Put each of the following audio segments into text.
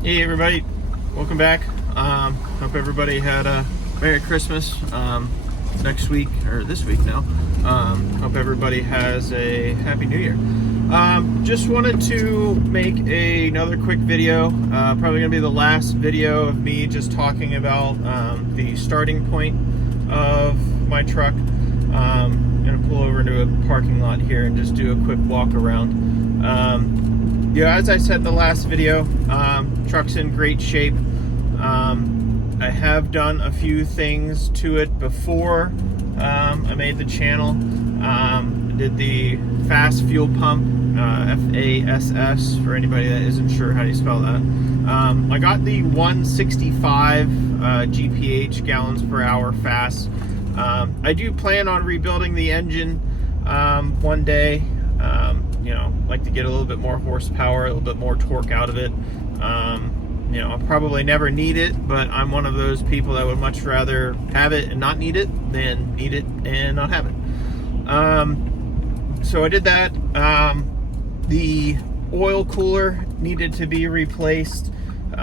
Hey everybody, welcome back. Hope everybody had a Merry Christmas next week, or this week now. Hope everybody has a Happy New Year. Just wanted to make another quick video, probably going to be the last video of me just talking about the starting point of my truck. I'm going to pull over into a parking lot here and just do a quick walk around. Yeah, as I said in the last video, truck's in great shape. I have done a few things to it before I made the channel. Did the fast fuel pump, FASS, for anybody that isn't sure how you spell that. I got the 165 GPH, gallons per hour fast. I do plan on rebuilding the engine one day. You know, like to get a little bit more horsepower, a little bit more torque out of it. You know, I'll probably never need it, but I'm one of those people that would much rather have it and not need it than need it and not have it. So I did that. The oil cooler needed to be replaced. You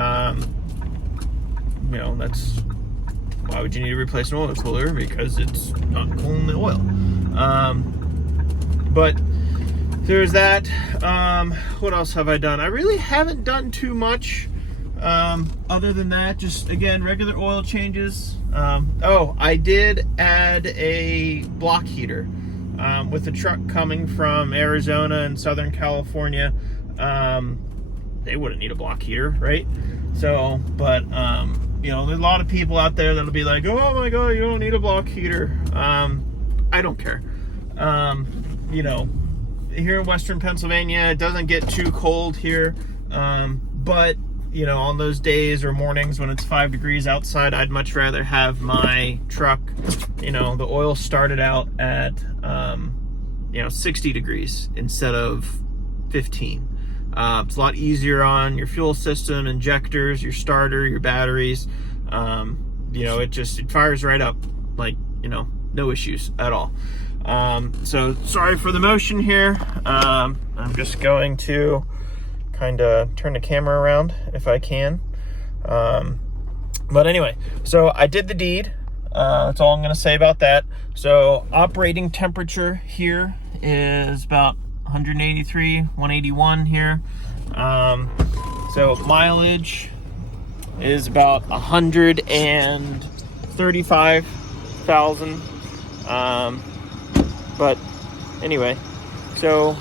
know, that's why would you need to replace an oil cooler? Because it's not cooling the oil. But there's that. What else have I done? I really haven't done too much other than that. Just, again, regular oil changes. Oh, I did add a block heater. With the truck coming from Arizona and Southern California, they wouldn't need a block heater, right? So, but, you know, there's a lot of people out there that'll be like, oh my God, you don't need a block heater. I don't care. You know, here in Western Pennsylvania, it doesn't get too cold here. But, you know, on those days or mornings when it's 5 degrees outside, I'd much rather have my truck, you know, the oil started out at, you know, 60 degrees instead of 15. It's a lot easier on your fuel system, injectors, your starter, your batteries. You know, it fires right up, like, you know, no issues at all. So sorry for the motion here. I'm just going to kind of turn the camera around if I can. But anyway, so I did the deed. That's all I'm going to say about that. So operating temperature here is about 183, 181 here. So mileage is about 135,000. But anyway, so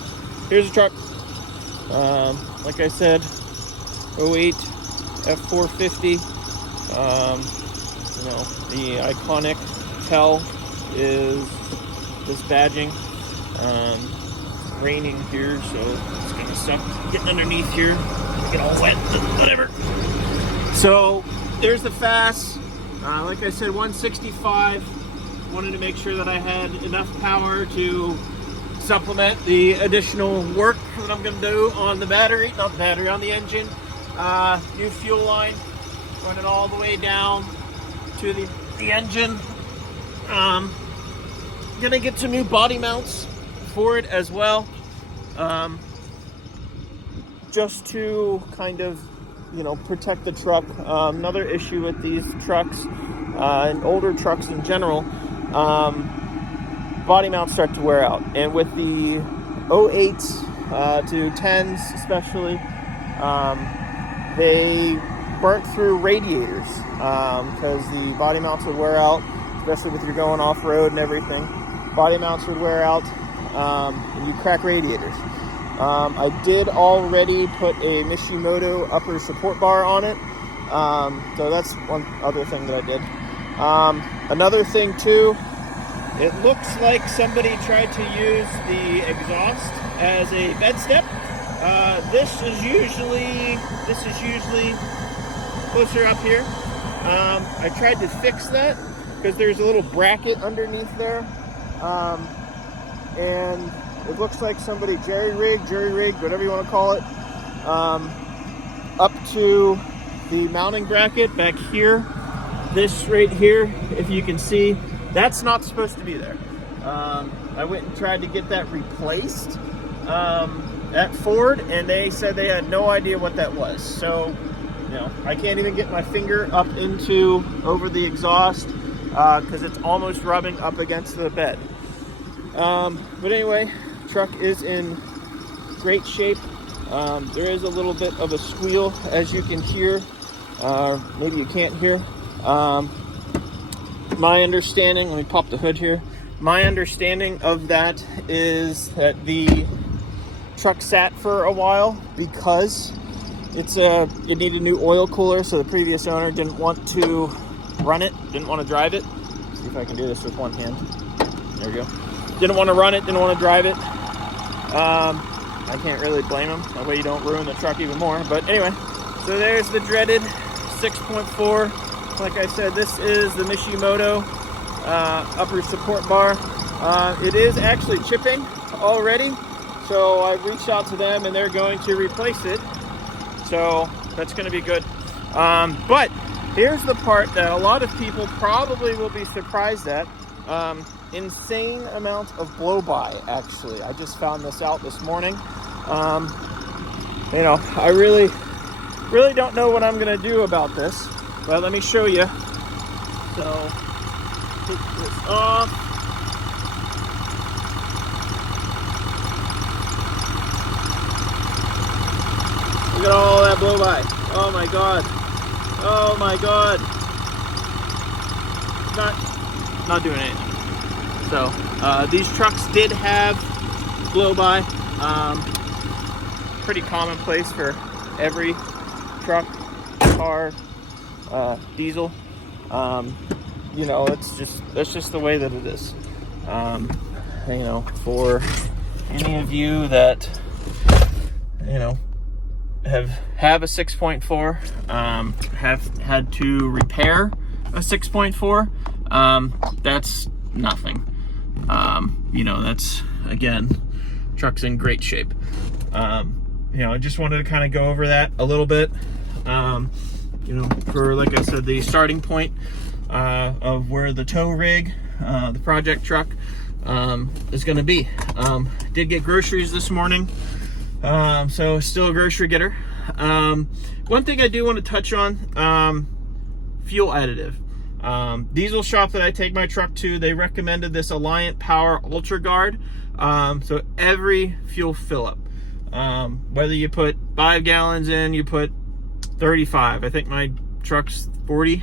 here's the truck. Like I said, 08 F450. You know, the iconic tell is this badging. It's raining here, so it's gonna suck getting underneath here. Get all wet, whatever. So there's the fast. Like I said, 165. Wanted to make sure that I had enough power to supplement the additional work that I'm going to do on the battery, not the battery, on the engine. New fuel line running all the way down to the engine. Gonna get some new body mounts for it as well, just to kind of, you know, protect the truck. Another issue with these trucks and older trucks in general, body mounts start to wear out, and with the 08s to 10s especially, they burnt through radiators because the body mounts would wear out, especially with your going off-road and everything. Body mounts would wear out, and you crack radiators. I did already put a Mishimoto upper support bar on it, so that's one other thing that I did. Another thing too, it looks like somebody tried to use the exhaust as a bed step. This is usually closer up here. I tried to fix that because there's a little bracket underneath there, and it looks like somebody jerry-rigged, whatever you want to call it, up to the mounting bracket back here. This right here, if you can see, that's not supposed to be there. I went and tried to get that replaced at Ford, and they said they had no idea what that was. So I can't even get my finger up over the exhaust because it's almost rubbing up against the bed. But anyway, truck is in great shape. There is a little bit of a squeal, as you can hear. Maybe you can't hear. My understanding, let me pop the hood here. My understanding of that is that the truck sat for a while because it needed a new oil cooler, so the previous owner didn't want to run it, didn't want to drive it. Let's see if I can do this with one hand. There we go. Didn't want to run it, didn't want to drive it. I can't really blame him. That way you don't ruin the truck even more. But anyway, so there's the dreaded 6.4. Like I said, this is the Mishimoto upper support bar. It is actually chipping already, so I've reached out to them and they're going to replace it. So that's going to be good. But here's the part that a lot of people probably will be surprised at. Insane amount of blow-by, actually. I just found this out this morning. I really don't know what I'm going to do about this. But let me show you. So, take this off. Look at all that blow-by. Oh my god. Oh my god. Not doing anything. So, these trucks did have blow-by. Pretty commonplace for every truck, car, diesel. That's just the way that it is. For any of you that have a 6.4, have had to repair a 6.4, that's nothing. That's, again, truck's in great shape. I just wanted to kind of go over that a little bit. For, like I said, the starting point of where the tow rig, the project truck, is going to be. Did get groceries this morning, so still a grocery getter. One thing I do want to touch on, fuel additive. Diesel shop that I take my truck to, they recommended this Alliant Power Ultra Guard. So every fuel fill up, whether you put 5 gallons in, you put 35. I think my truck's 40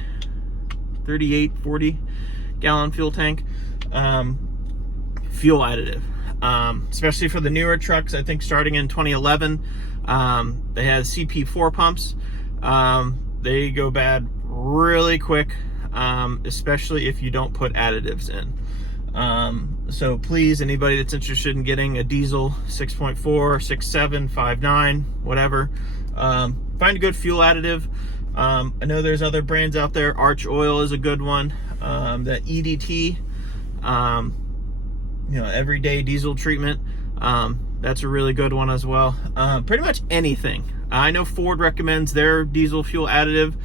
gallon fuel tank. Fuel additive, especially for the newer trucks. I think starting in 2011, they had CP4 pumps. They go bad really quick, especially if you don't put additives in. So please, anybody that's interested in getting a diesel 6.4, 6.7, 5.9, whatever, find a good fuel additive. I know there's other brands out there. Arch Oil is a good one. The EDT, everyday diesel treatment, that's a really good one as well. Pretty much anything. I know Ford recommends their diesel fuel additive.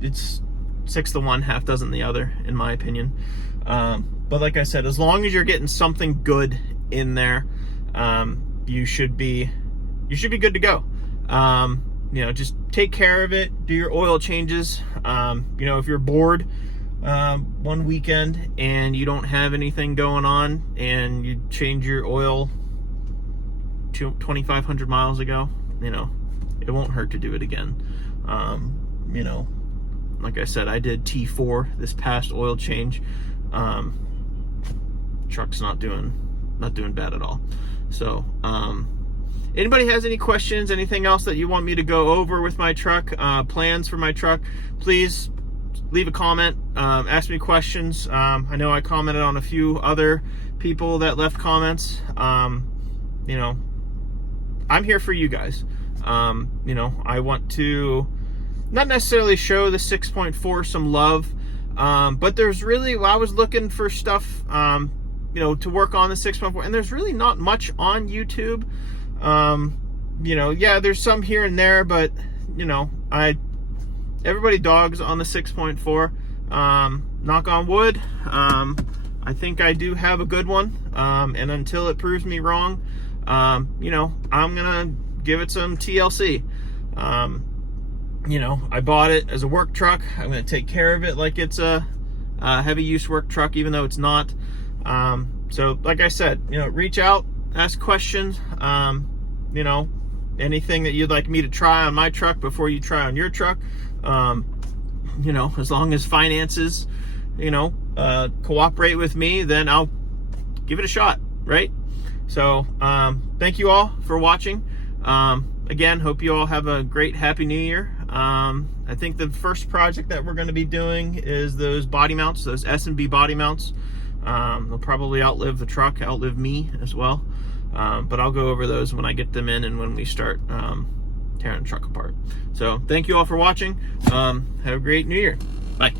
It's 6 to 1, half dozen the other, in my opinion. But like I said, as long as you're getting something good in there, you should be good to go. Just take care of it, do your oil changes. If you're bored one weekend and you don't have anything going on and you change your oil 2,500 miles ago, it won't hurt to do it again. Like I said, I did T4 this past oil change. Truck's not doing bad at all. So, anybody has any questions, anything else that you want me to go over with my truck, plans for my truck, please leave a comment, ask me questions. I know I commented on a few other people that left comments. I'm here for you guys. I want to not necessarily show the 6.4 some love, but there's really, I was looking for stuff, to work on the 6.4, and there's really not much on YouTube. Yeah, there's some here and there, but everybody dogs on the 6.4. Knock on wood. I think I do have a good one. And until it proves me wrong, I'm gonna give it some TLC. You know, I bought it as a work truck. I'm going to take care of it like it's a heavy use work truck, even though it's not. So like I said, you know, reach out, ask questions. You know, anything that you'd like me to try on my truck before you try on your truck. You know, as long as finances, you know, cooperate with me, then I'll give it a shot, right? So thank you all for watching. Again, hope you all have a great happy new year. I think the first project that we're going to be doing is those body mounts, those S&B body mounts. They'll probably outlive the truck, outlive me as well. But I'll go over those when I get them in and when we start tearing the truck apart. So thank you all for watching. Have a great new year. Bye.